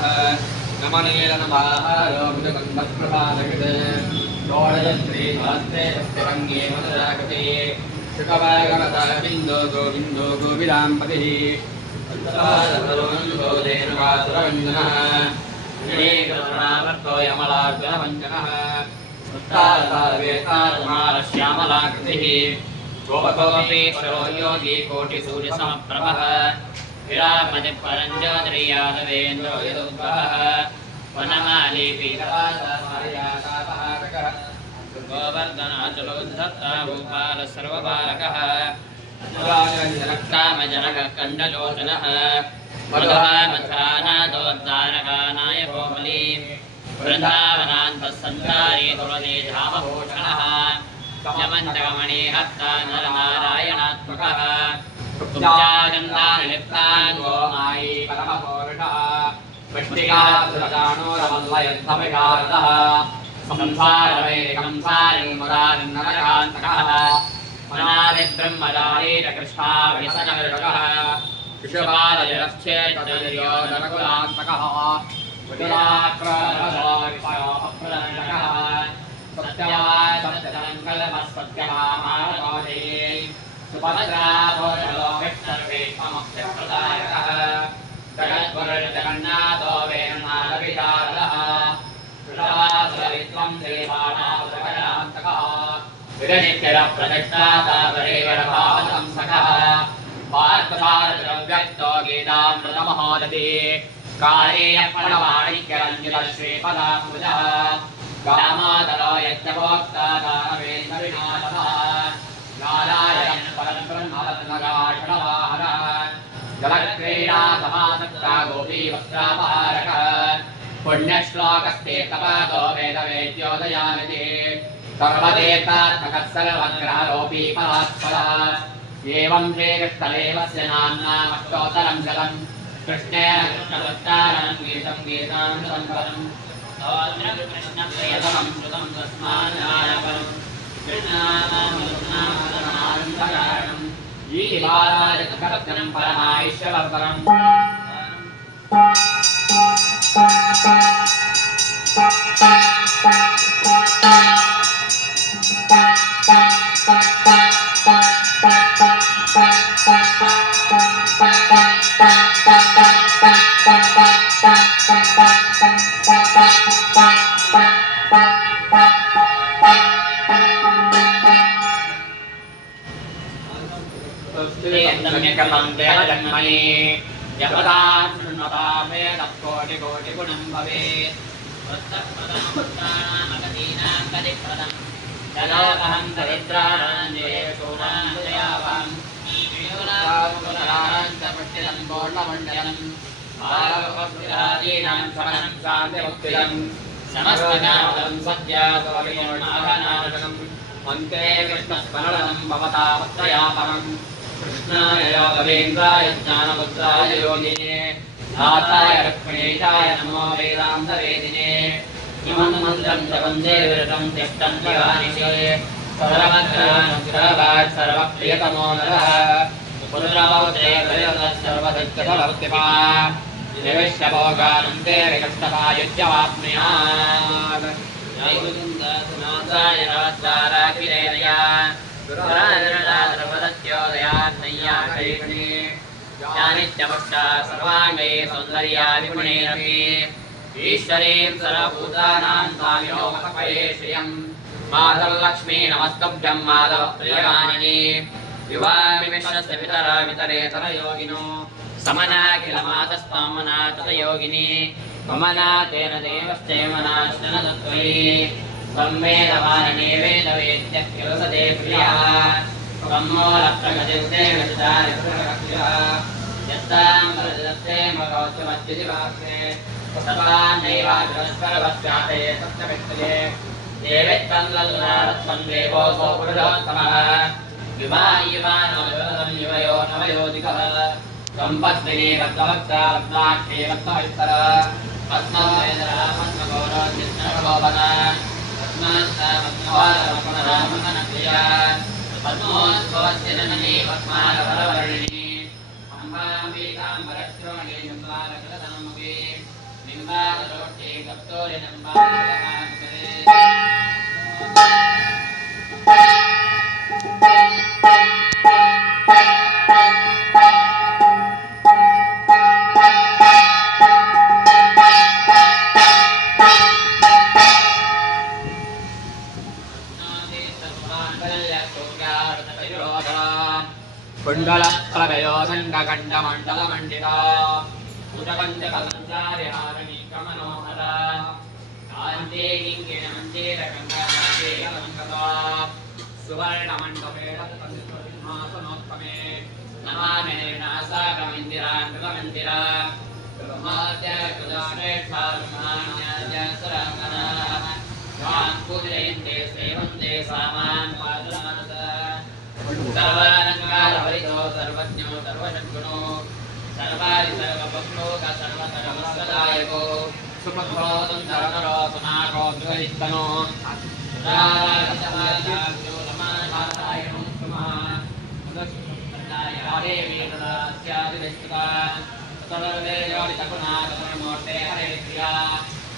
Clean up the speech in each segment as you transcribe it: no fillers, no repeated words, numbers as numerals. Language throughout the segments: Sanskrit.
नमः नमनीलनमाहारोमृगन्धप्रभातकृते षोडशश्रीशास्त्रे सत्यभङ्गे मदराकृते शुकवागमतबिन्दो गोविन्दो गोविदाम्पतिः सुरवञ्जनः करुणावर्तो यमलार्जुनवञ्जनः श्यामलाकृतिः गोपकोऽपीश्वरो योगी कोटिसूर्यसमप्रभः विरामतिपरञ्जोदरीयादवेन्द्रो यदुद्भवः वनमाली पीतवासमार्यातापहारकः गोवर्धनाचलोद्धत्ता भूपाल सर्वबालकः कामजनकः कण्डलोचनः मधुः मथानादोद्धारकानाय कोमली वृन्दावनान्तः सञ्चारी तुलसी धामभूषणः यमन्तकमणि हस्ता नरनारायणात्मकः गन्धानिलिप्ताङ्गो मायी परमपौरुषः वृष्टिकासुरदाणोरमल्लयद्धविकारतः संसारवैरिकंसारिमुरारिन्नरकान्तकः मनादिब्रह्मचारीरकृष्णाभिसनविषकः शिशुपालजलश्चेतयोदनकुलात्मकः विलाक्रोदविषयोपप्रदर्शकः सत्यवाय सत्यसङ्कल्पः सत्यभामानतोषे सुभद्राभोजलोभिष्टर्वेष्ममुक्तिप्रदायकः जगद्गुरुर्जगन्नाथो वेणुनाथविशारदः कृष्णवासुरवित्वं देवानाथकरान्तकः विरचित्यरप्रतिष्ठाता वरेवरभावसंसकः पार्थसारथिरव्यक्तो गीतामृतमहोदधि कालेयप्रणवाणिक्यरञ्जितश्रीपदाम्बुजः गामादलो यज्ञभोक्ता दानवेन्द्रविनाशः नारायण परब्रह्मरत्नगाषणवाहनः जलक्रीडा समासक्ता गोपीवस्त्रापहारकः पुण्यश्लोकस्तीर्थपादो वेदवेद्योदयानिधि सर्वदेवतात्मकः सर्वग्रहरोपी परात्परः एवं श्रीकृष्णदेवस्य नाम्नामष्टोत्तरं शतं कृष्णेन कृष्णवृत्तानं गीतं गीतामृतं परम् कृष्णप्रियतमं श्रुतं तस्मान्नायपरम् कृष्णानामनुनामकारणम् ईवाराजकर्तनं परमाईश्वरपरम् जन्मनि यपदाकोटिकोटिगुणं भवेत् जलापहं दरिद्राणां जयशूरां पट्टिलं पूर्णमण्डलं भागवतीनां शमनं शान्तिमुक्तिदं समस्तकालं सद्यासोऽनाशनम् अन्ते कृष्णस्मरणं भवतावत्रयापरम् कृष्णाय योगवेन्द्राय ज्ञानमुद्राय योगिने नाथाय रुक्मिणीशाय नमो वेदान्तवेदिने इमं मन्त्रं च वन्दे विरतं तिष्ठं दिवानिशे सर्वग्रहानुग्रहात् सर्वप्रियतमो नरः पुनरावृते प्रयतः सर्वदुःखभक्तिमा निविश्यभोगानन्ते विकृष्टमायुज्यवाप्नुयात् जयगुरुन्दसुनाथाय नमस्काराखिलेनया सर्वदत्योदयान्नय्याकैकणे ज्ञानित्यमुष्टा सर्वाङ्गै सौन्दर्या विगुणैरपि ईश्वरीं सर्वभूतानां स्वामिनोमकपये श्रियम् मातर्लक्ष्मी नमस्तुभ्यं माधवप्रियवाणिनि युवामि विश्वस्य पितरा वितरेतरयोगिनो समना किल मातस्त्वमना ततयोगिनि ममना तेन देवश्चैमनाश्चन तत्त्वयि सम्मेदमानने वेदवेद्यः किलसदे प्रियः सम्मोलप्रगतिर्देवचारिप्रकक्षः यत्तां वरदत्ते मगौत्यमद्युतिवाक्ये सर्वान्नैवाग्रस्वरवस्याते सत्यविष्टये देवेत्तं लल्लारत्वं देवोऽसौ पुरुषोत्तमः युवायुवानो योगं युवयो नवयोधिकः सम्पद्विने वक्तवक्ता रत्नाक्षे वक्तविस्तर पद्मवेदरामन्मगौरवनिष्णभवः पद्मास्तामग्नवारमपणरामगणप्रिया पद्मोद्भवस्य जननी पद्मालवरवर्णिनी अम्बाम्बिकाम्बरश्रोणी निर्मालकृतनामपि ನಿಂಬಾದರೊಟ್ಟಿ ಕತ್ತೋರಿ ನಂಬಾ कुण्डलप्रभयो दण्डकण्डमण्डलमण्डिता उदकञ्जकसञ्चारिहारणीकमनोहरा कान्ते किङ्किणमञ्जेरकङ्गमञ्जेलमङ्गता सुवर्णमण्डपेरसिंहासनोत्तमे नमामि नासाकमिन्दिराङ्गमन्दिरा ब्रह्माद्यकृतश्रेष्ठाब्रह्माण्याद्य सुराङ्गना स्वां पूजयन्ते सेवन्ते सामान् पादुरानस सर्वालङ्कारभरितो सर्वज्ञो सर्वशक्तिनो सर्वादि सर्वभक्लोक सर्वसर्वसदायको सुभद्रो सुन्दरतरो सुनाको द्वैत्तनो राराजितमादाभ्यो रमानाथायणो सुमः सर्वे योनितकुनाथमूर्ते हरे प्रिया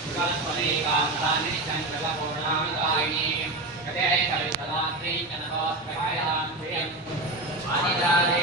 सुगस्वने कान्तानि चन्द्रपूर्णामितायिनी कटे कवितलात्री कनकोत्कहायां प्रियम् आदिदारे